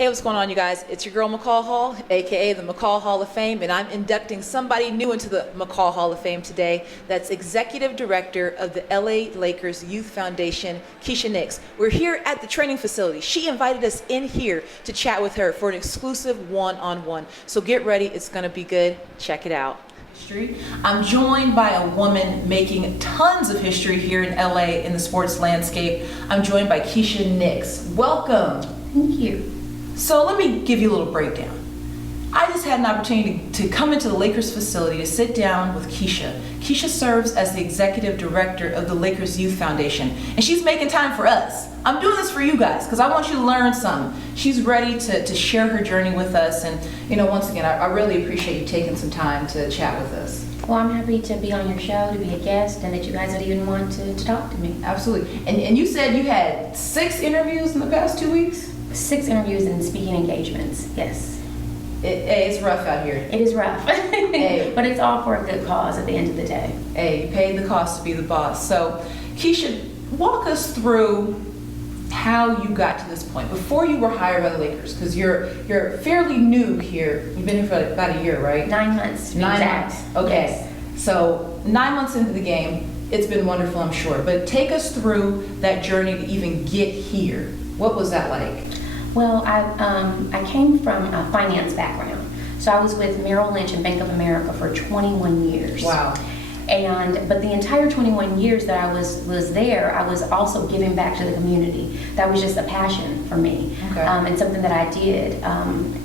Hey, what's going on, you guys? It's your girl McCall Hall, aka the McCall Hall of Fame, and I'm inducting somebody new into the McCall Hall of Fame today. That's Executive Director of the LA Lakers Youth Foundation, Kiesha Nix. We're here at the training facility. She invited us in here to chat with her for an exclusive one-on-one. So get ready, it's gonna be good. Check it out. I'm joined by a woman making tons of history here in LA in the sports landscape. I'm joined by Kiesha Nix. Welcome. Thank you. So let me give you a little breakdown. I just had an opportunity to come into the Lakers facility to sit down with Keisha. Keisha serves as the executive director of the Lakers Youth Foundation, and she's making time for us. I'm doing this for you guys because I want you to learn some. She's ready to share her journey with us, and once again, I really appreciate you taking some time to chat with us. Well, I'm happy to be on your show, to be a guest, and that you guys would even want to talk to me. Absolutely. And you said you had 6 interviews in the past 2 weeks? 6 interviews and speaking engagements, yes. It's rough out here. It is rough, Hey. But it's all for a good cause at the end of the day. Hey, you paid the cost to be the boss. So, Keisha, walk us through how you got to this point, before you were hired by the Lakers, because you're fairly new here. You've been here for about a year, right? 9 months, to be 9 exact. months, okay. Yes. So, 9 months into the game, it's been wonderful, I'm sure. But take us through that journey to even get here. What was that like? Well, I came from a finance background. So I was with Merrill Lynch and Bank of America for 21 years. Wow. But the entire 21 years that I was there, I was also giving back to the community. That was just a passion for me, okay. And something that I did,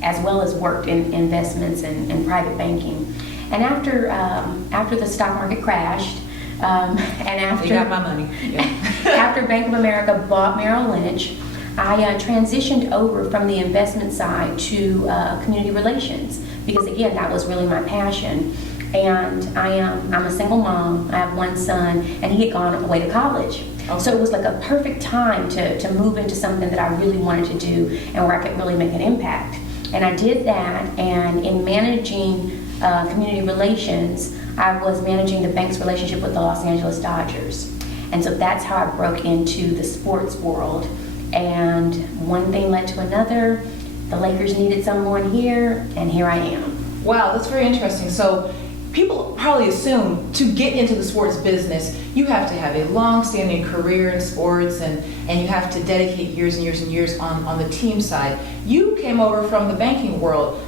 as well as worked in investments and private banking. And after the stock market crashed, and after you got my money. Yeah. after Bank of America bought Merrill Lynch, I transitioned over from the investment side to community relations, because again, that was really my passion. And I'm a single mom. I have 1 son, and he had gone away to college. Okay. So it was like a perfect time to move into something that I really wanted to do and where I could really make an impact. And I did that, and in managing community relations, I was managing the bank's relationship with the Los Angeles Dodgers. And so that's how I broke into the sports world. And one thing led to another. The Lakers needed someone here, and here I am. Wow, that's very interesting. So people probably assume to get into the sports business, you have to have a long-standing career in sports, and you have to dedicate years and years and years on the team side. You came over from the banking world.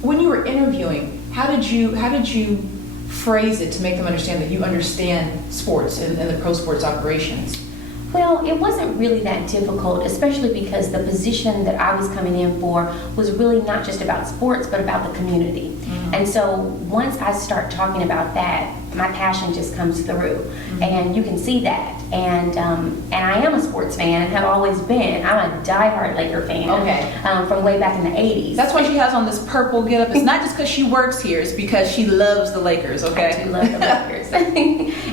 When you were interviewing, how did you phrase it to make them understand that you understand sports and the pro sports operations? Well, it wasn't really that difficult, especially because the position that I was coming in for was really not just about sports, but about the community. Mm-hmm. And so once I start talking about that, my passion just comes through, mm-hmm. and you can see that. And I am a sports fan and have always been. I'm a diehard Laker fan. Okay. From way back in the 80s. That's why she has on this purple getup. It's not just because she works here; it's because she loves the Lakers. Okay. I do love the Lakers.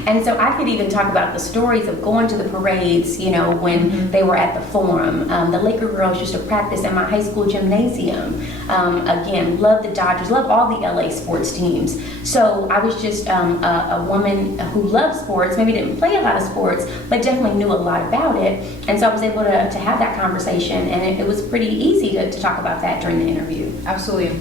And so I could even talk about the stories of going to the parades. When mm-hmm. they were at the Forum. The Laker girls used to practice in my high school gymnasium. Again, love the Dodgers, love all the LA sports teams. So I was just a woman who loved sports, maybe didn't play a lot of sports, but definitely knew a lot about it. And so I was able to have that conversation, and it was pretty easy to talk about that during the interview. Absolutely.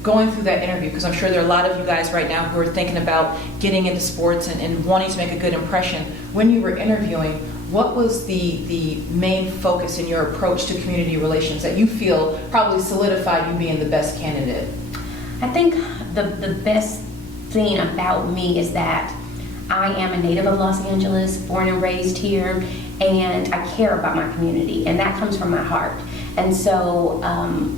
Going through that interview, because I'm sure there are a lot of you guys right now who are thinking about getting into sports and wanting to make a good impression. When you were interviewing, what was the main focus in your approach to community relations that you feel probably solidified you being the best candidate? I think the best thing about me is that I am a native of Los Angeles, born and raised here, and I care about my community, and that comes from my heart. And so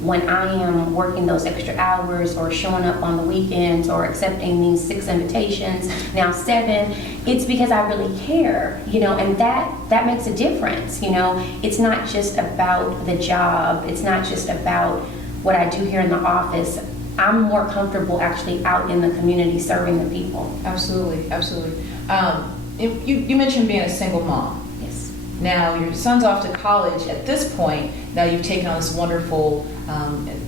when I am working those extra hours or showing up on the weekends or accepting these 6 invitations, now 7, it's because I really care, and that makes a difference. It's not just about the job. It's not just about what I do here in the office. I'm more comfortable actually out in the community serving the people. Absolutely, absolutely. You mentioned being a single mom. Yes. Now your son's off to college at this point. Now you've taken on this wonderful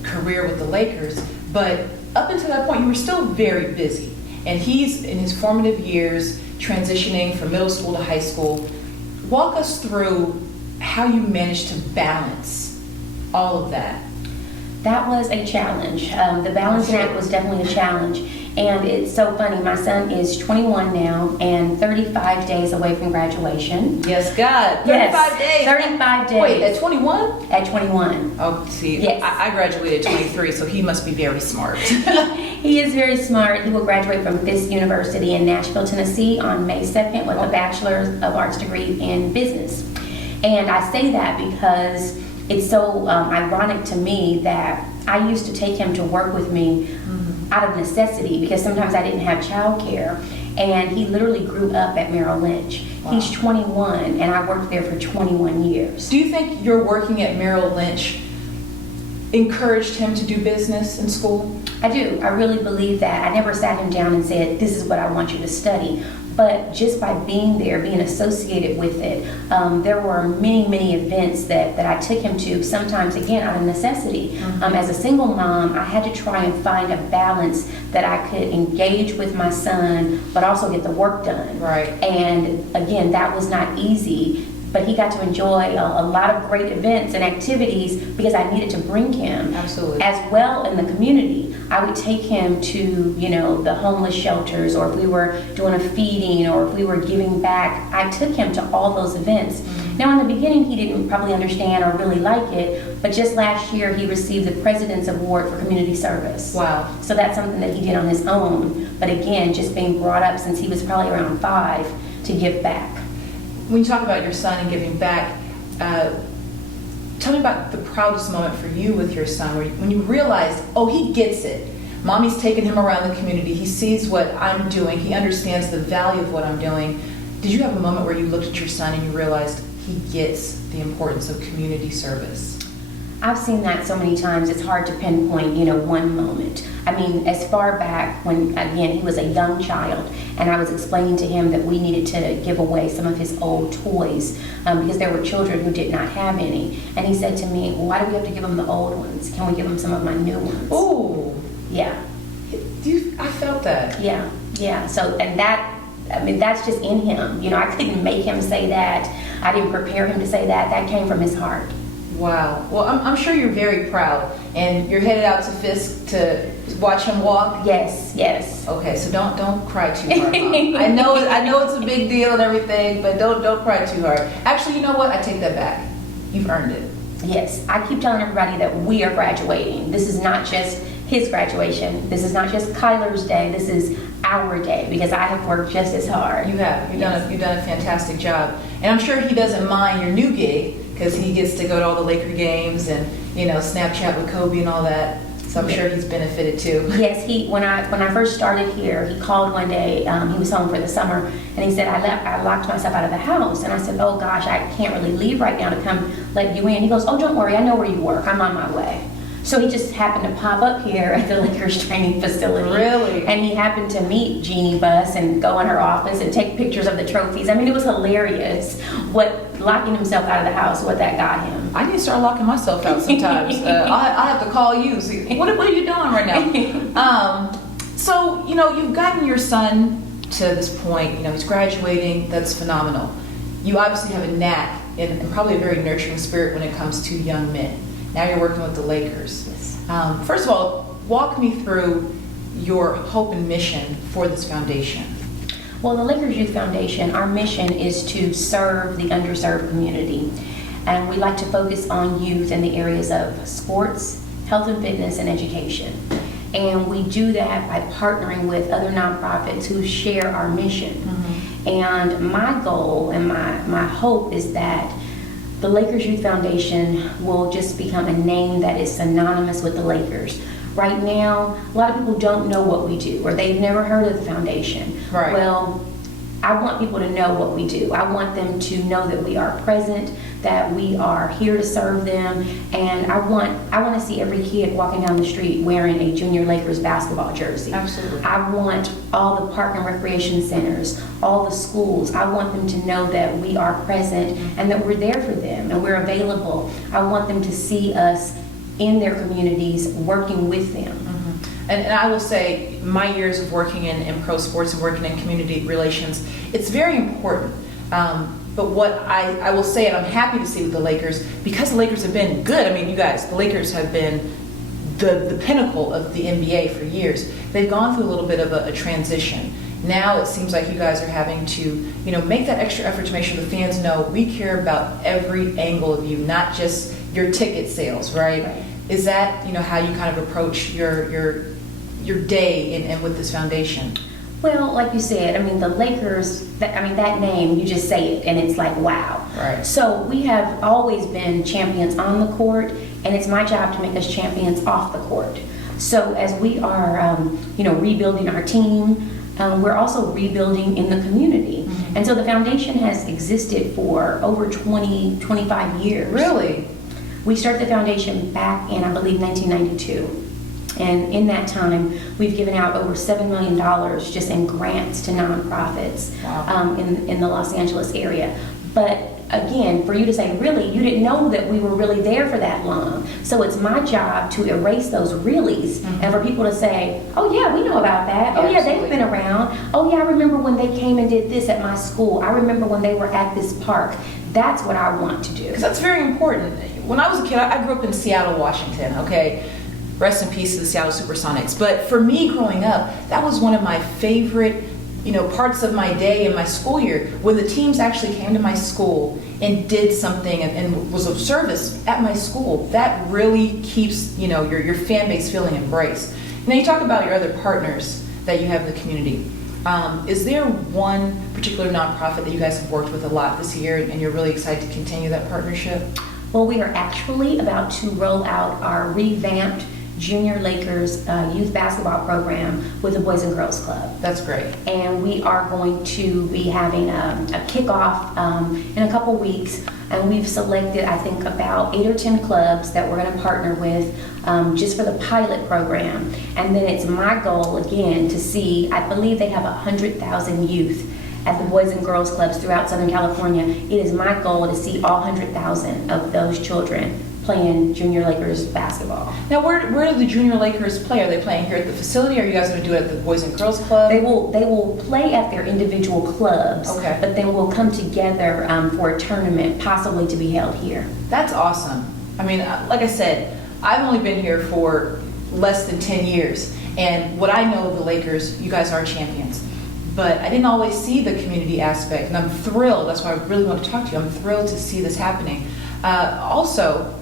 career with the Lakers, but up until that point you were still very busy. And he's in his formative years, transitioning from middle school to high school. Walk us through how you managed to balance all of that? That was a challenge. The balancing act was definitely a challenge. And it's so funny, my son is 21 now and 35 days away from graduation. Yes, God. 35 Yes, days. 35 days. Wait, at 21? At 21. Oh, see, Yes. I graduated at 23, so he must be very smart. He is very smart. He will graduate from Fisk University in Nashville, Tennessee on May 2nd with a Bachelor of Arts degree in business. And I say that because it's so ironic to me that I used to take him to work with me out of necessity because sometimes I didn't have childcare. And he literally grew up at Merrill Lynch. Wow. He's 21 and I worked there for 21 years. Do you think your working at Merrill Lynch encouraged him to do business in school? I do. I really believe that. I never sat him down and said, this is what I want you to study. But just by being there, being associated with it, there were many, many events that I took him to, sometimes, again, out of necessity. As a single mom, I had to try and find a balance that I could engage with my son, but also get the work done. Right. And again, that was not easy. But he got to enjoy a lot of great events and activities because I needed to bring him. Absolutely. As well in the community. I would take him to, the homeless shelters, or if we were doing a feeding, or if we were giving back, I took him to all those events. Now in the beginning he didn't probably understand or really like it, but just last year he received the President's Award for Community Service. Wow. So that's something that he did on his own, but again, just being brought up since he was probably around 5 to give back. When you talk about your son and giving back, tell me about the proudest moment for you with your son, when you realized, oh, he gets it. Mommy's taking him around the community. He sees what I'm doing. He understands the value of what I'm doing. Did you have a moment where you looked at your son and you realized he gets the importance of community service? I've seen that so many times, it's hard to pinpoint, one moment. I mean, as far back when, again, he was a young child, and I was explaining to him that we needed to give away some of his old toys because there were children who did not have any. And he said to me, well, why do we have to give him the old ones? Can we give him some of my new ones? Oh. Yeah. I felt that. Yeah. So, and that's just in him. I couldn't make him say that. I didn't prepare him to say that. That came from his heart. Wow. Well, I'm sure you're very proud, and you're headed out to Fisk to watch him walk. Yes. Okay, so don't cry too hard, Mom. I know it's a big deal and everything, but don't cry too hard. Actually, you know what? I take that back. You've earned it. Yes, I keep telling everybody that we are graduating. This is not just his graduation. This is not just Kyler's day. This is our day because I have worked just as hard. You have. You've done a fantastic job, and I'm sure he doesn't mind your new gig because he gets to go to all the Laker games and Snapchat with Kobe and all that. So I'm sure he's benefited too. Yes, when I first started here, he called one day. He was home for the summer, and he said, I locked myself out of the house. And I said, oh gosh, I can't really leave right now to come let you in. He goes, oh, don't worry, I know where you work. I'm on my way. So he just happened to pop up here at the Lakers training facility. Really? And he happened to meet Jeannie Buss and go in her office and take pictures of the trophies. I mean, it was hilarious what locking himself out of the house, what that got him. I need to start locking myself out sometimes. I have to call you. See, what are you doing right now? So, you've gotten your son to this point. He's graduating. That's phenomenal. You obviously have a knack and probably a very nurturing spirit when it comes to young men. Now you're working with the Lakers. Yes. First of all, walk me through your hope and mission for this foundation. Well, the Lakers Youth Foundation, our mission is to serve the underserved community. And we like to focus on youth in the areas of sports, health and fitness, and education. And we do that by partnering with other nonprofits who share our mission. And my goal and my hope is that the Lakers Youth Foundation will just become a name that is synonymous with the Lakers. Right now, a lot of people don't know what we do, or they've never heard of the foundation. Right. Well, I want people to know what we do. I want them to know that we are present, that we are here to serve them, and I want to see every kid walking down the street wearing a Junior Lakers basketball jersey. Absolutely. I want all the park and recreation centers, all the schools, I want them to know that we are present and that we're there for them and we're available. I want them to see us in their communities working with them. And I will say, my years of working in pro sports and working in community relations, it's very important But what I will say, and I'm happy to see with the Lakers, because the Lakers have been good. I mean, you guys, the Lakers have been the pinnacle of the NBA for years. They've gone through a little bit of a transition. Now it seems like you guys are having to, make that extra effort to make sure the fans know we care about every angle of you, not just your ticket sales, right? Is that, how you kind of approach your day and with this foundation? Well, like you said, the Lakers, that name, you just say it and it's like, wow. Right. So we have always been champions on the court, and it's my job to make us champions off the court. So as we are, rebuilding our team, we're also rebuilding in the community. Mm-hmm. And so the foundation has existed for over 25 years. Really? We started the foundation back in, I believe, 1992. And in that time, we've given out over $7 million just in grants to nonprofits. Wow. In the Los Angeles area. But again, for you to say, really, you didn't know that we were really there for that long. So it's my job to erase those reallys, mm-hmm. and for people to say, oh yeah, we know about that. Oh yeah, they've been around. Oh yeah, I remember when they came and did this at my school. I remember when they were at this park. That's what I want to do. Because that's very important. When I was a kid, I grew up in Seattle, Washington, okay? Rest in peace to the Seattle Supersonics. But for me growing up, that was one of my favorite parts of my day in my school year, when the teams actually came to my school and did something and was of service at my school. That really keeps your fan base feeling embraced. Now you talk about your other partners that you have in the community. Is there one particular nonprofit that you guys have worked with a lot this year and you're really excited to continue that partnership? Well, we are actually about to roll out our revamped Junior Lakers youth basketball program with the Boys and Girls Club. That's great. And we are going to be having a kickoff in a couple weeks, and we've selected, I think, about 8 or 10 clubs that we're going to partner with just for the pilot program. And then it's my goal, again, to see, I believe they have 100,000 youth at the Boys and Girls Clubs throughout Southern California. It is my goal to see all 100,000 of those children playing Junior Lakers basketball. Now, where do the Junior Lakers play? Are they playing here at the facility, or are you guys going to do it at the Boys and Girls Club? They will play at their individual clubs, okay. But then we'll come together for a tournament, possibly to be held here. That's awesome. Like I said, I've only been here for less than 10 years, and what I know of the Lakers, you guys are champions. But I didn't always see the community aspect, and I'm thrilled. That's why I really want to talk to you. I'm thrilled to see this happening. Also,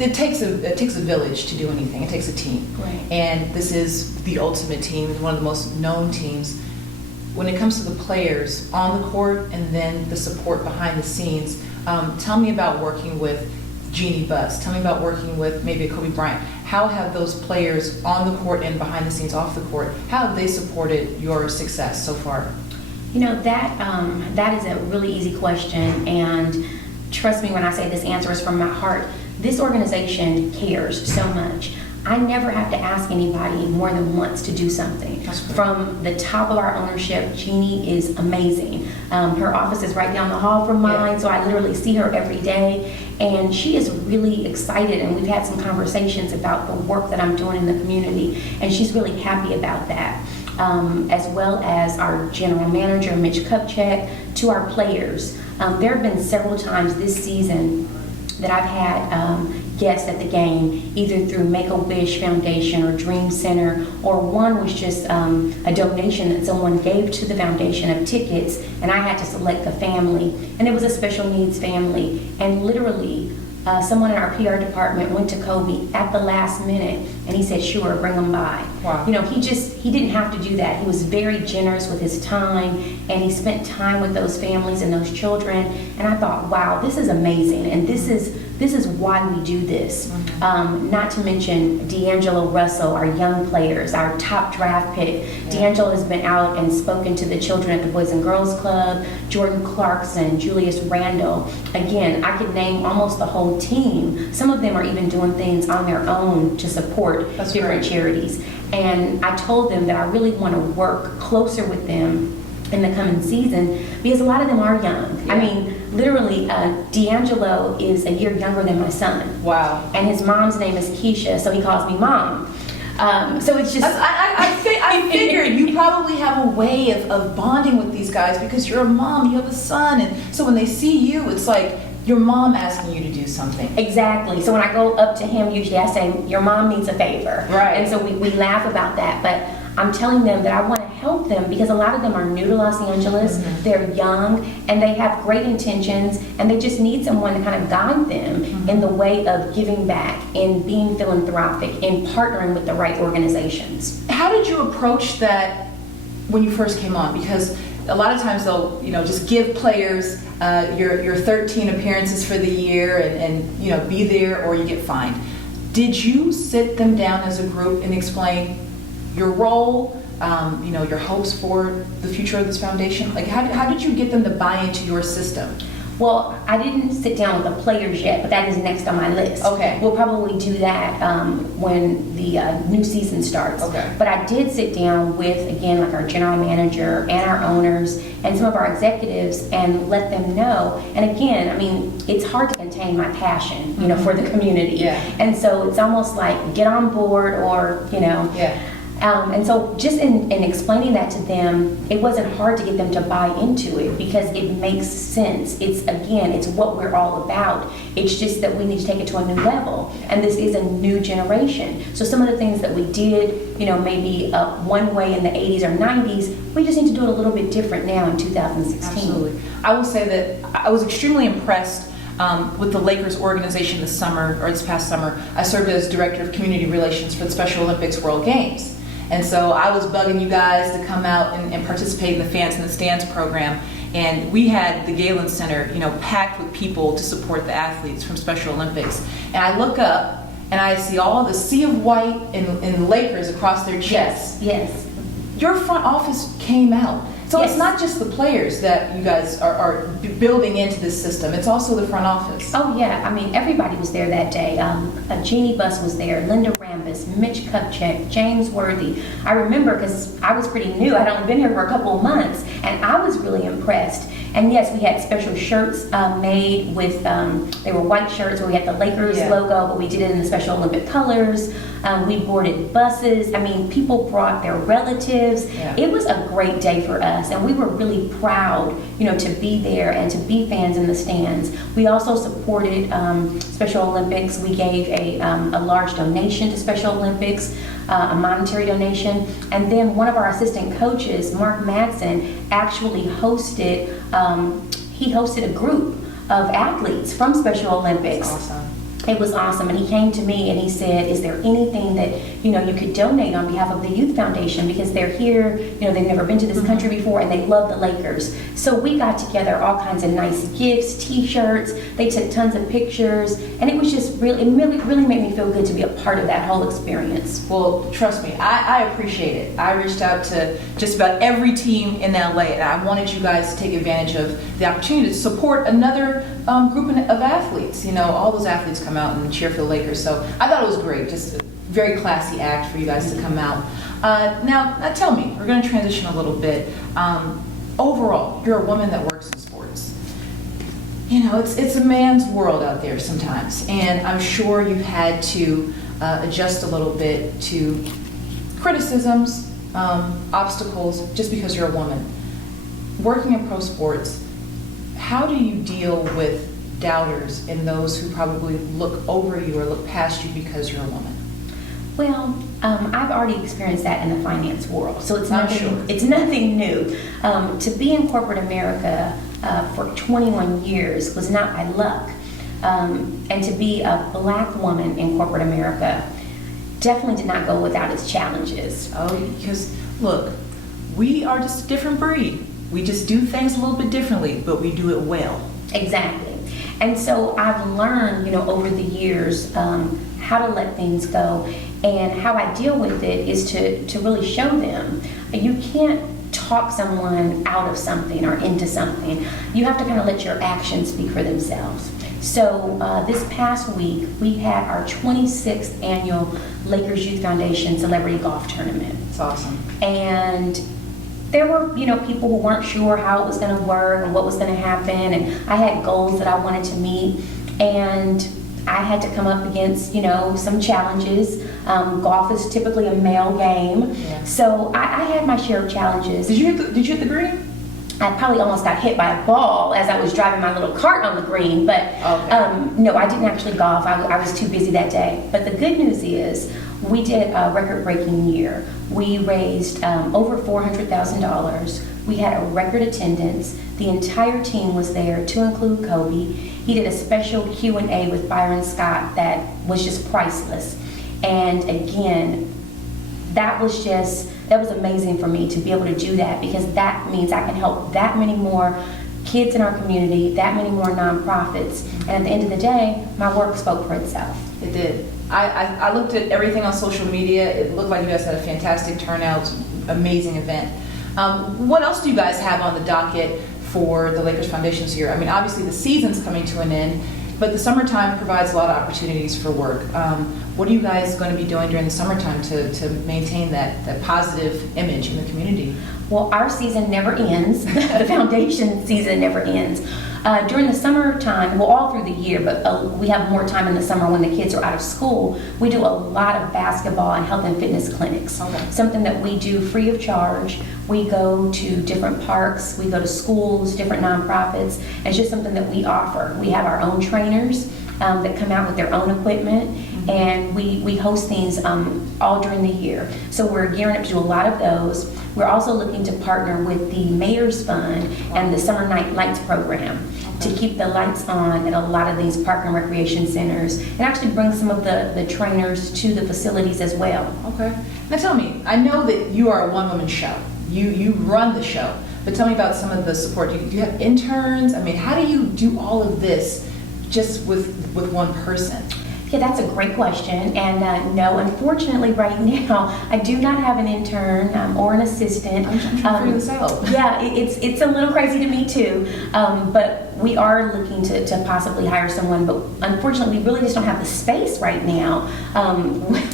it takes a village to do anything. It takes a team. Right. And this is the ultimate team, one of the most known teams. When it comes to the players on the court and then the support behind the scenes, tell me about working with Jeannie Buss. Tell me about working with maybe Kobe Bryant. How have those players on the court and behind the scenes off the court, how have they supported your success so far? That is a really easy question, and trust me when I say this answer is from my heart. This organization cares so much. I never have to ask anybody more than once to do something. From the top of our ownership, Jeannie is amazing. Her office is right down the hall from mine, so I literally see her every day. And she is really excited, and we've had some conversations about the work that I'm doing in the community, and she's really happy about that. As well as our general manager, Mitch Kupchak, to our players. There have been several times this season that I've had guests at the game, either through Make-A-Wish Foundation or Dream Center, or one was just a donation that someone gave to the foundation of tickets, and I had to select the family, and it was a special needs family, and literally someone in our PR department went to Kobe at the last minute, and he said, sure, bring them by. Wow. He didn't have to do that. He was very generous with his time, and he spent time with those families and those children, and I thought, wow, this is amazing, and this is why we do this. Mm-hmm. Not to mention D'Angelo Russell, our young players, our top draft pick. Yeah. D'Angelo has been out and spoken to the children at the Boys and Girls Club, Jordan Clarkson, Julius Randle. Again, I could name almost the whole team. Some of them are even doing things on their own to support different charities. And I told them that I really want to work closer with them in the coming season, because a lot of them are young. Yeah. Literally, D'Angelo is a year younger than my son. Wow. And his mom's name is Keisha, so he calls me Mom. So it's just... I I figured you probably have a way of bonding with these guys because you're a mom, you have a son, and so when they see you, it's like your mom asking you to do something. Exactly. So when I go up to him, usually I say, your mom needs a favor. Right. And so we laugh about that. But I'm telling them that I want to help them because a lot of them are new to Los Angeles. Mm-hmm. They're young and they have great intentions and they just need someone to kind of guide them in the way of giving back, in being philanthropic, in partnering with the right organizations. How did you approach that when you first came on? Because a lot of times they'll, just give players your 13 appearances for the year and be there or you get fined. Did you sit them down as a group and explain your role, your hopes for the future of this foundation? Like, how did you get them to buy into your system? Well, I didn't sit down with the players yet, but that is next on my list. Okay. We'll probably do that when the new season starts. Okay. But I did sit down with, again, like our general manager and our owners and some of our executives and let them know. And again, I mean, it's hard to contain my passion, for the community. Yeah. And so it's almost like get on board or, Yeah. And so just in explaining that to them, it wasn't hard to get them to buy into it because it makes sense. It's what we're all about. It's just that we need to take it to a new level. And this is a new generation. So some of the things that we did, maybe one way in the 80s or 90s, we just need to do it a little bit different now in 2016. Absolutely. I will say that I was extremely impressed with the Lakers organization this past summer. I served as Director of Community Relations for the Special Olympics World Games. And so I was bugging you guys to come out and participate in the Fans in the Stands program. And we had the Galen Center, packed with people to support the athletes from Special Olympics. And I look up and I see all the sea of white and Lakers across their chests. Yes. Your front office came out. So Yes. It's not just the players that you guys are building into this system. It's also the front office. Oh yeah, I mean everybody was there that day. Jeannie Buss was there, Linda Rambus, Mitch Kupchak, James Worthy. I remember because I was pretty new. I'd only been here for a couple of months, and I was really impressed. And yes, we had special shirts made with, they were white shirts where we had the Lakers logo, but we did it in the Special Olympic colors. We boarded buses. I mean, people brought their relatives. Yeah. It was a great day for us, and we were really proud, to be there and to be fans in the stands. We also supported Special Olympics. We gave a large donation to Special Olympics, a monetary donation, and then one of our assistant coaches, Mark Madsen, actually hosted. He hosted a group of athletes from Special Olympics. That's awesome. It was awesome, and he came to me and he said, is there anything that you could donate on behalf of the Youth Foundation, because they're here, they've never been to this country before and they love the Lakers. So we got together all kinds of nice gifts, t-shirts, they took tons of pictures, and it was just really made me feel good to be a part of that whole experience. Well, trust me, I appreciate it. I reached out to just about every team in LA, and I wanted you guys to take advantage of the opportunity to support another group of athletes. All those athletes come out and cheer for the Lakers, so I thought it was great. Just a very classy act for you guys to come out. Now tell me, we're going to transition a little bit. Overall, you're a woman that works in sports. It's a man's world out there sometimes, and I'm sure you've had to adjust a little bit to criticisms, obstacles, just because you're a woman. Working in pro sports, how do you deal with doubters and those who probably look over you or look past you because you're a woman? Well, I've already experienced that in the finance world, so it's I'm nothing. sure. It's nothing new. To be in corporate America for 21 years was not by luck, and to be a black woman in corporate America definitely did not go without its challenges. Oh, because look, we are just a different breed. We just do things a little bit differently, but we do it well. Exactly. And so I've learned, over the years, how to let things go, and how I deal with it is to really show them. You can't talk someone out of something or into something. You have to kind of let your actions speak for themselves. So this past week, we had our 26th annual Lakers Youth Foundation Celebrity Golf Tournament. It's awesome. And there were, people who weren't sure how it was going to work and what was going to happen, and I had goals that I wanted to meet. And I had to come up against, some challenges. Golf is typically a male game. Yeah. So I had my share of challenges. Did you hit the green? I probably almost got hit by a ball as I was driving my little cart on the green, but no, I didn't actually golf. I was too busy that day. But the good news is we did a record-breaking year. We raised over $400,000. We had a record attendance. The entire team was there, to include Kobe. He did a special Q&A with Byron Scott that was just priceless. And again, that was amazing for me to be able to do that, because that means I can help that many more kids in our community, that many more nonprofits. And at the end of the day, my work spoke for itself. It did. I looked at everything on social media. It looked like you guys had a fantastic turnout, amazing event. What else do you guys have on the docket for the Lakers Foundation this year? I mean, obviously the season's coming to an end, but the summertime provides a lot of opportunities for work. What are you guys going to be doing during the summertime to maintain that positive image in the community? Well, our season never ends. The foundation season never ends. During the summertime, well, all through the year, but we have more time in the summer when the kids are out of school, we do a lot of basketball and health and fitness clinics. Okay. Something that we do free of charge. We go to different parks, we go to schools, different nonprofits. And it's just something that we offer. We have our own trainers that come out with their own equipment, and we host these all during the year. So we're gearing up to do a lot of those. We're also looking to partner with the Mayor's Fund and the Summer Night Lights program to keep the lights on at a lot of these park and recreation centers, and actually bring some of the trainers to the facilities as well. Okay. Now tell me, I know that you are a one-woman show. You run the show, but tell me about some of the support. Do you have interns? I mean, how do you do all of this just with one person? Yeah, that's a great question. And no, unfortunately, right now, I do not have an intern or an assistant. I'm trying to figure this out. Yeah, it's a little crazy to me too. But we are looking to possibly hire someone. But unfortunately, we really just don't have the space right now.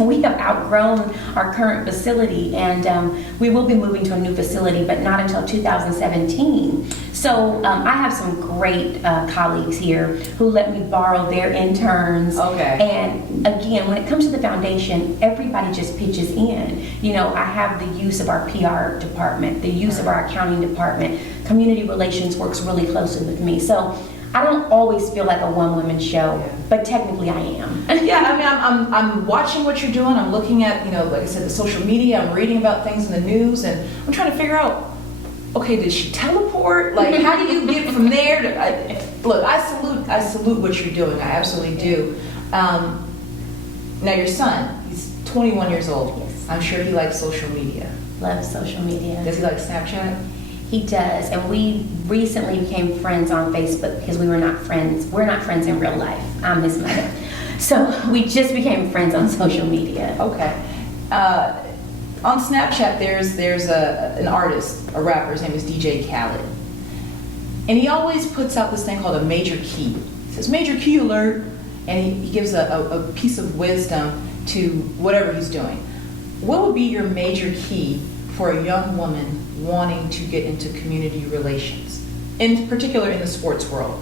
We have outgrown our current facility, and we will be moving to a new facility, but not until 2017. So I have some great colleagues here who let me borrow their interns. Okay. And again, when it comes to the foundation, everybody just pitches in. I have the use of our PR department, the use of our accounting department. Community relations works really closely with me. So I don't always feel like a one-woman show, but technically I am. Yeah, I mean, I'm watching what you're doing. I'm looking at, like I said, the social media. I'm reading about things in the news, and I'm trying to figure out, okay, did she teleport? Like, how do you get from there to... Look, I salute what you're doing. I absolutely do. Now, your son, he's 21 years old. Yes. I'm sure he likes social media. Loves social media. Does he like Snapchat? He does, and we recently became friends on Facebook because we were not friends. We're not friends in real life. I'm his mother. So we just became friends on social media. Okay. On Snapchat, there's an artist, a rapper. His name is DJ Khaled. And he always puts out this thing called a major key. He says, major key alert, and he gives a piece of wisdom to whatever he's doing. What would be your major key for a young woman wanting to get into community relations, in particular in the sports world?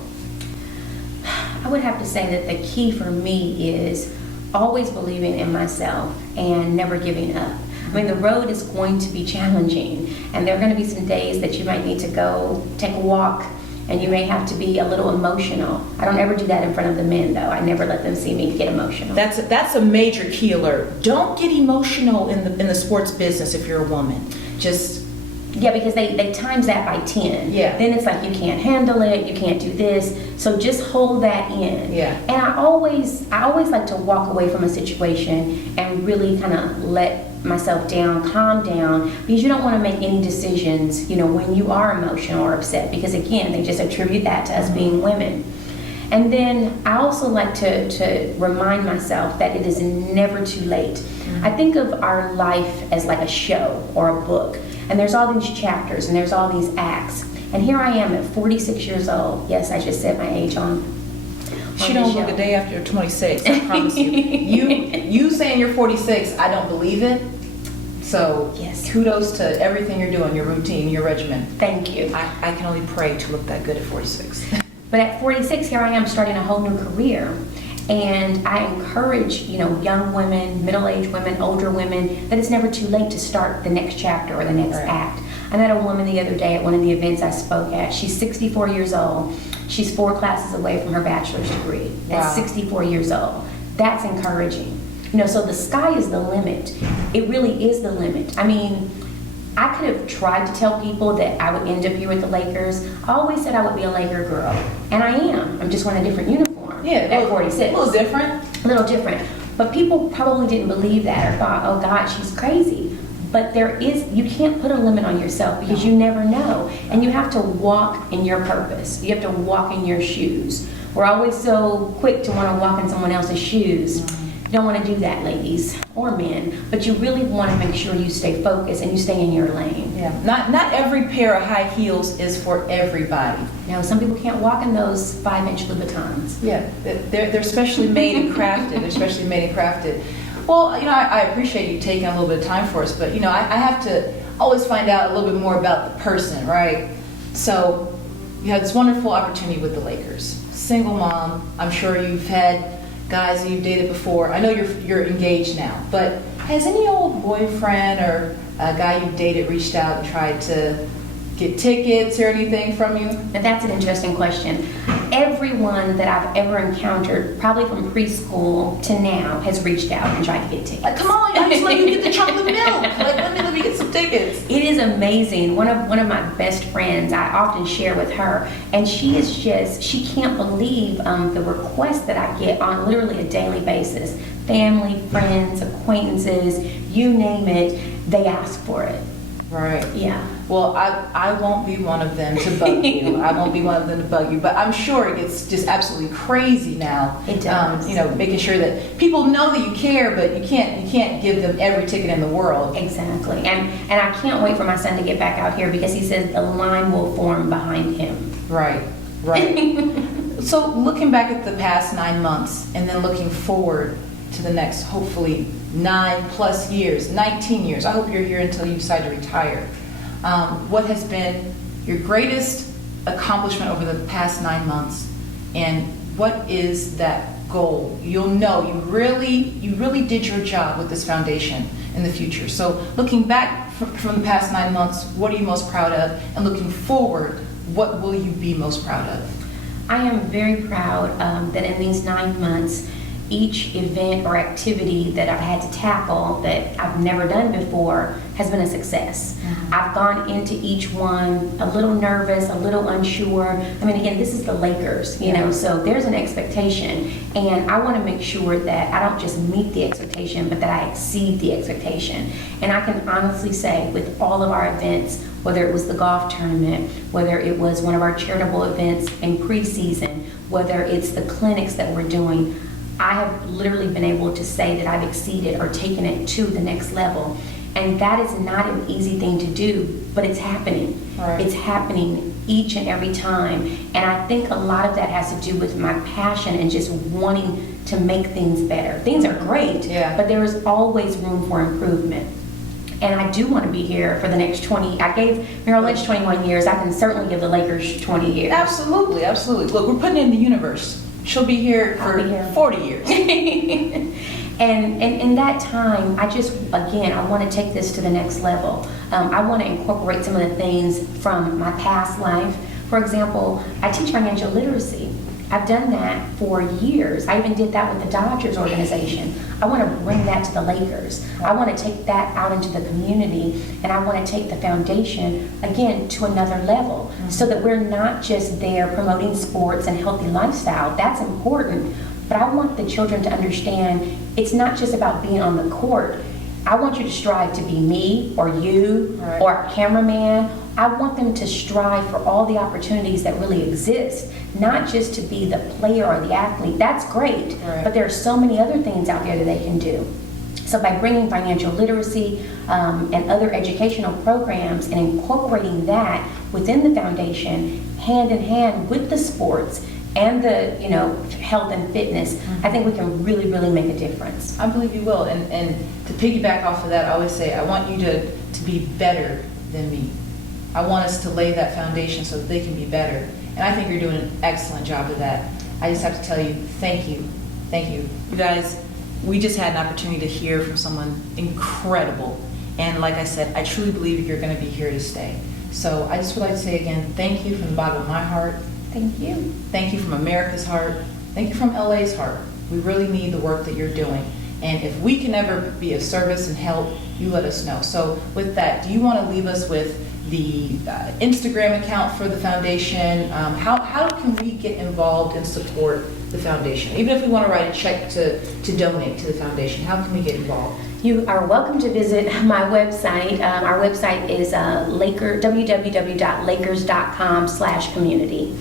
I would have to say that the key for me is always believing in myself and never giving up. I mean, the road is going to be challenging, and there are going to be some days that you might need to go take a walk, and you may have to be a little emotional. I don't ever do that in front of the men, though. I never let them see me get emotional. That's a major key alert. Don't get emotional in the sports business if you're a woman. Yeah, because they times that by 10. Yeah. Then it's like you can't handle it, you can't do this. So just hold that in. Yeah. And I always like to walk away from a situation and really kind of let myself down, calm down, because you don't want to make any decisions, when you are emotional or upset, because again, they just attribute that to us being women. And then I also like to remind myself that it is never too late. I think of our life as like a show or a book. And there's all these chapters and there's all these acts. And here I am at 46 years old. Yes, I just said my age on She don't look a day after 26, I promise you. You saying you're 46, I don't believe it. So yes. Kudos to everything you're doing, your routine, your regimen. Thank you. I can only pray to look that good at 46. But at 46, here I am starting a whole new career. And I encourage, young women, middle-aged women, older women, that it's never too late to start the next chapter or the next act. I met a woman the other day at one of the events I spoke at. She's 64 years old. She's 4 classes away from her bachelor's degree at 64 years old. That's encouraging. So the sky is the limit. It really is the limit. I mean, I could have tried to tell people that I would end up here with the Lakers. I always said I would be a Laker girl, and I am. I'm just wearing a different uniform at 46. A little different. A little different. But people probably didn't believe that or thought, oh God, she's crazy. But you can't put a limit on yourself because you never know. And you have to walk in your purpose. You have to walk in your shoes. We're always so quick to want to walk in someone else's shoes. You don't want to do that, ladies or men, but you really want to make sure you stay focused and you stay in your lane. Yeah. Not every pair of high heels is for everybody. Some people can't walk in those 5-inch Louboutins. Yeah, they're specially made and crafted. They're specially made and crafted. Well, I appreciate you taking a little bit of time for us, but I have to always find out a little bit more about the person, right? So you had this wonderful opportunity with the Lakers. Single mom. I'm sure you've had guys that you've dated before. I know you're engaged now, but has any old boyfriend or a guy you've dated reached out and tried to get tickets or anything from you? Now that's an interesting question. Everyone that I've ever encountered, probably from preschool to now, has reached out and tried to get tickets. Come on, I'm just letting you get the chocolate milk. Let me get some tickets. It is amazing. One of my best friends, I often share with her, and she can't believe the requests that I get on literally a daily basis. Family, friends, acquaintances, you name it, they ask for it. Right. Yeah. Well, I won't be one of them to bug you. I won't be one of them to bug you. But I'm sure it gets just absolutely crazy now. It does. Making sure that people know that you care, but you can't give them every ticket in the world. Exactly. And I can't wait for my son to get back out here because he says the line will form behind him. Right. So looking back at the past 9 months and then looking forward to the next, hopefully, 9+ years, 19 years. I hope you're here until you decide to retire. What has been your greatest accomplishment over the past 9 months, and what is that goal? You'll know you really did your job with this foundation in the future. So looking back from the past 9 months, what are you most proud of? And looking forward, what will you be most proud of? I am very proud that in these 9 months, each event or activity that I've had to tackle that I've never done before has been a success. Mm-hmm. I've gone into each one a little nervous, a little unsure. I mean, again, this is the Lakers, so there's an expectation. And I want to make sure that I don't just meet the expectation, but that I exceed the expectation. And I can honestly say with all of our events, whether it was the golf tournament, whether it was one of our charitable events in preseason, whether it's the clinics that we're doing, I have literally been able to say that I've exceeded or taken it to the next level. And that is not an easy thing to do, but it's happening. Right. It's happening each and every time. And I think a lot of that has to do with my passion and just wanting to make things better. Things are great, but there is always room for improvement. And I do want to be here for the next 20. I gave Merrill Lynch 21 years. I can certainly give the Lakers 20 years. Absolutely. Look, we're putting it in the universe. She'll be here for 40 years. And in that time, I want to take this to the next level. I want to incorporate some of the things from my past life. For example, I teach financial literacy. I've done that for years. I even did that with the Dodgers organization. I want to bring that to the Lakers. I want to take that out into the community, and I want to take the foundation, again, to another level, so that we're not just there promoting sports and healthy lifestyle. That's important, but I want the children to understand it's not just about being on the court. I want you to strive to be me or you or a cameraman. I want them to strive for all the opportunities that really exist, not just to be the player or the athlete. That's great, but there are so many other things out there that they can do. So by bringing financial literacy and other educational programs and incorporating that within the foundation, hand in hand with the sports and the health and fitness, I think we can really, really make a difference. I believe you will. And to piggyback off of that, I always say I want you to be better than me. I want us to lay that foundation so that they can be better. And I think you're doing an excellent job of that. I just have to tell you, thank you Thank you. You guys, we just had an opportunity to hear from someone incredible. And like I said, I truly believe you're going to be here to stay. So I just would like to say again, thank you from the bottom of my heart. Thank you. Thank you from America's heart. Thank you from LA's heart. We really need the work that you're doing. And if we can ever be of service and help, you let us know. So with that, do you want to leave us with the Instagram account for the foundation? How can we get involved and support the foundation? Even if we want to write a check to donate to the foundation, how can we get involved? You are welcome to visit my website. Our website is www.lakers.com/community.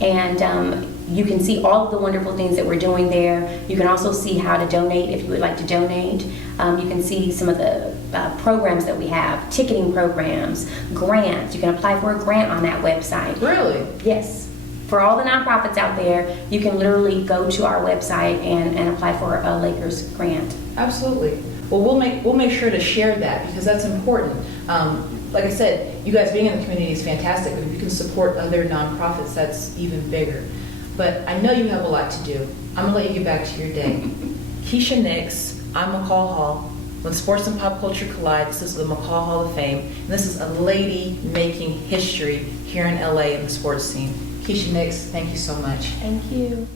And you can see all of the wonderful things that we're doing there. You can also see how to donate if you would like to donate. You can see some of the programs that we have, ticketing programs, grants. You can apply for a grant on that website. Really? Yes. For all the nonprofits out there, you can literally go to our website and apply for a Lakers grant. Absolutely. Well, we'll make sure to share that because that's important. Like I said, you guys being in the community is fantastic, but if you can support other nonprofits, that's even bigger. But I know you have a lot to do. I'm gonna let you get back to your day. Kiesha Nix, I'm McCall Hall. When sports and pop culture collide, this is the McCall Hall of Fame. And this is a lady making history here in LA in the sports scene. Kiesha Nix, thank you so much. Thank you.